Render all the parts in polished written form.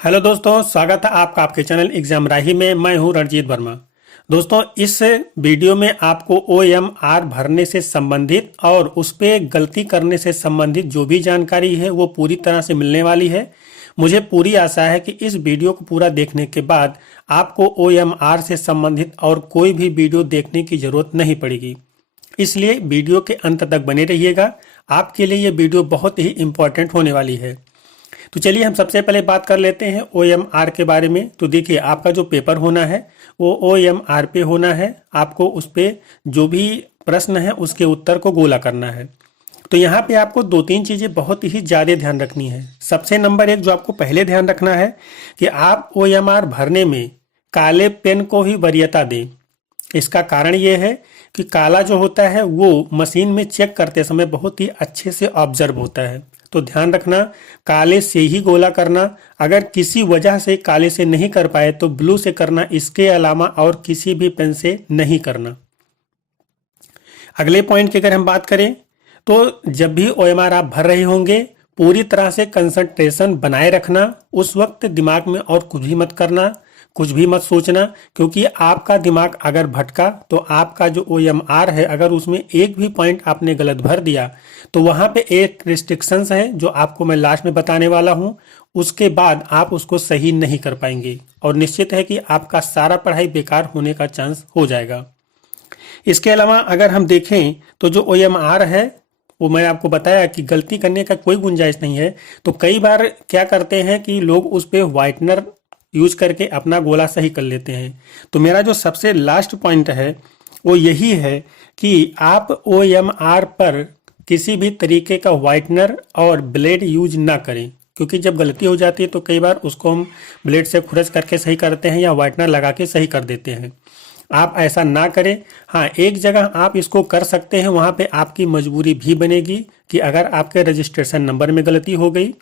Hello दोस्तों, स्वागत है आपका आपके चैनल एग्जाम राही में। मैं हूं रणजीत वर्मा। दोस्तों, इस वीडियो में आपको OMR भरने से संबंधित और उस पे गलती करने से संबंधित जो भी जानकारी है वो पूरी तरह से मिलने वाली है। मुझे पूरी आशा है कि इस वीडियो को पूरा देखने के बाद आपको OMR से संबंधित और कोई भी वीडियो देखने की जरूरत नहीं पड़ेगी। इसलिए वीडियो के अंत तक बने रहिएगा। आपके लिए ये वीडियो बहुत ही इम्पोर्टेंट होने वाली है। तो चलिए हम सबसे पहले बात कर लेते हैं OMR के बारे में। तो देखिए, आपका जो पेपर होना है वो OMR पे होना है। आपको उस पे जो भी प्रश्न है उसके उत्तर को गोला करना है। तो यहाँ पे आपको दो तीन चीज़ें बहुत ही ज़्यादा ध्यान रखनी है। सबसे नंबर एक जो आपको पहले ध्यान रखना है कि आप OMR भरने में काले पेन को ही वरीयता दें। इसका कारण ये है कि काला जो होता है वो मशीन में चेक करते समय बहुत ही अच्छे से ऑब्जर्व होता है। तो ध्यान रखना, काले से ही गोला करना। अगर किसी वजह से काले से नहीं कर पाए तो ब्लू से करना। इसके अलावा और किसी भी पेन से नहीं करना। अगले पॉइंट की अगर हम बात करें तो जब भी OMR आप भर रहे होंगे पूरी तरह से कंसंट्रेशन बनाए रखना। उस वक्त दिमाग में और कुछ भी मत करना, कुछ भी मत सोचना, क्योंकि आपका दिमाग अगर भटका तो आपका जो OMR है अगर उसमें एक भी पॉइंट आपने गलत भर दिया तो वहां पे एक रिस्ट्रिक्शंस है जो आपको मैं लास्ट में बताने वाला हूं। उसके बाद आप उसको सही नहीं कर पाएंगे और निश्चित है कि आपका सारा पढ़ाई बेकार होने का चांस हो जाएगा। इसके अलावा अगर हम देखें तो जो OMR है वो मैं आपको बताया कि गलती करने का कोई गुंजाइश नहीं है। तो कई बार क्या करते हैं कि लोग उस पर व्हाइटनर यूज करके अपना गोला सही कर लेते हैं। तो मेरा जो सबसे लास्ट पॉइंट है वो यही है कि आप OMR पर किसी भी तरीके का व्हाइटनर और ब्लेड यूज ना करें, क्योंकि जब गलती हो जाती है तो कई बार उसको हम ब्लेड से खुरच करके सही करते हैं या व्हाइटनर लगा के सही कर देते हैं। आप ऐसा ना करें। हाँ, एक जगह आप इसको कर सकते हैं, वहाँ पे आपकी मजबूरी भी बनेगी कि अगर आपके रजिस्ट्रेशन नंबर में गलती हो गई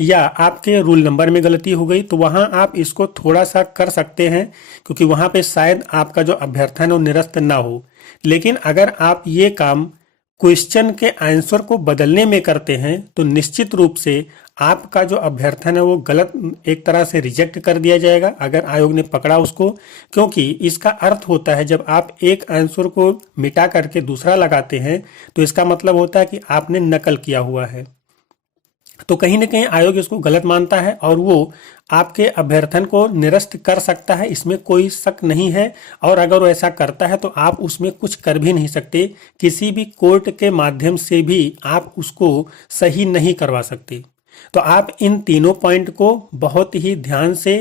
या आपके रूल नंबर में गलती हो गई तो वहाँ आप इसको थोड़ा सा कर सकते हैं, क्योंकि वहाँ पे शायद आपका जो अभ्यर्थन है वो निरस्त ना हो। लेकिन अगर आप ये काम क्वेश्चन के आंसर को बदलने में करते हैं तो निश्चित रूप से आपका जो अभ्यर्थन है वो गलत एक तरह से रिजेक्ट कर दिया जाएगा अगर आयोग ने पकड़ा उसको। क्योंकि इसका अर्थ होता है जब आप एक आंसर को मिटा करके दूसरा लगाते हैं तो इसका मतलब होता है कि आपने नकल किया हुआ है। तो कहीं ना कहीं आयोग इसको गलत मानता है और वो आपके अभ्यर्थन को निरस्त कर सकता है, इसमें कोई शक नहीं है। और अगर वो ऐसा करता है तो आप उसमें कुछ कर भी नहीं सकते। किसी भी कोर्ट के माध्यम से भी आप उसको सही नहीं करवा सकते। तो आप इन तीनों पॉइंट को बहुत ही ध्यान से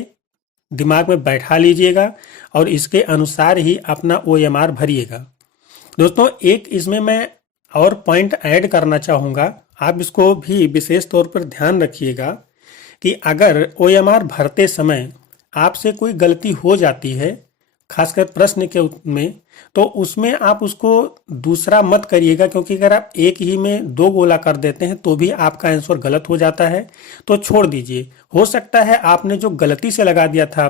दिमाग में बैठा लीजिएगा और इसके अनुसार ही अपना OMR भरिएगा। दोस्तों, एक इसमें मैं और पॉइंट ऐड करना चाहूँगा, आप इसको भी विशेष तौर पर ध्यान रखिएगा कि अगर OMR भरते समय आपसे कोई गलती हो जाती है, खासकर प्रश्न के में, तो उसमें आप उसको दूसरा मत करिएगा, क्योंकि अगर आप एक ही में दो गोला कर देते हैं तो भी आपका आंसर गलत हो जाता है। तो छोड़ दीजिए। हो सकता है आपने जो गलती से लगा दिया था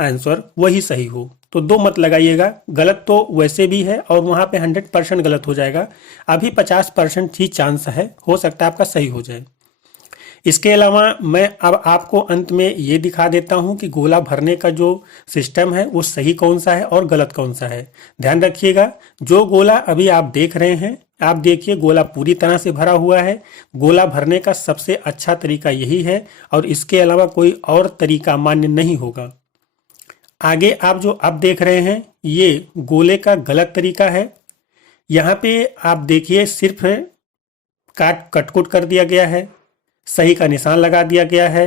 आंसर वही सही हो, तो दो मत लगाइएगा। गलत तो वैसे भी है और वहाँ पे 100% गलत हो जाएगा। अभी 50% ही चांस है, हो सकता है आपका सही हो जाए। इसके अलावा मैं अब आपको अंत में ये दिखा देता हूँ कि गोला भरने का जो सिस्टम है वो सही कौन सा है और गलत कौन सा है। ध्यान रखिएगा, जो गोला अभी आप देख रहे हैं, आप देखिए गोला पूरी तरह से भरा हुआ है। गोला भरने का सबसे अच्छा तरीका यही है और इसके अलावा कोई और तरीका मान्य नहीं होगा। आगे आप जो अब देख रहे हैं ये गोले का गलत तरीका है। यहाँ पे आप देखिए सिर्फ कटकुट कर दिया गया है, सही का निशान लगा दिया गया है,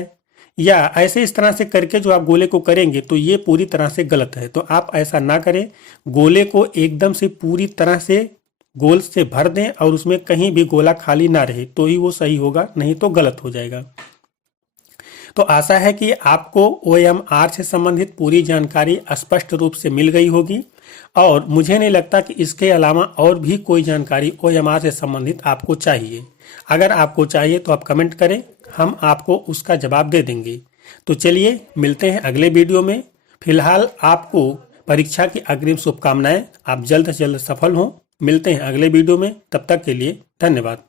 या ऐसे इस तरह से करके जो आप गोले को करेंगे तो ये पूरी तरह से गलत है। तो आप ऐसा ना करें, गोले को एकदम से पूरी तरह से गोल से भर दें और उसमें कहीं भी गोला खाली ना रहे तो ही वो सही होगा, नहीं तो गलत हो जाएगा। तो आशा है कि आपको OMR से संबंधित पूरी जानकारी स्पष्ट रूप से मिल गई होगी और मुझे नहीं लगता कि इसके अलावा और भी कोई जानकारी OMR से संबंधित आपको चाहिए। अगर आपको चाहिए तो आप कमेंट करें, हम आपको उसका जवाब दे देंगे। तो चलिए मिलते हैं अगले वीडियो में। फिलहाल आपको परीक्षा की अग्रिम शुभकामनाएं। आप जल्द से जल्द सफल हों। मिलते हैं अगले वीडियो में, तब तक के लिए धन्यवाद।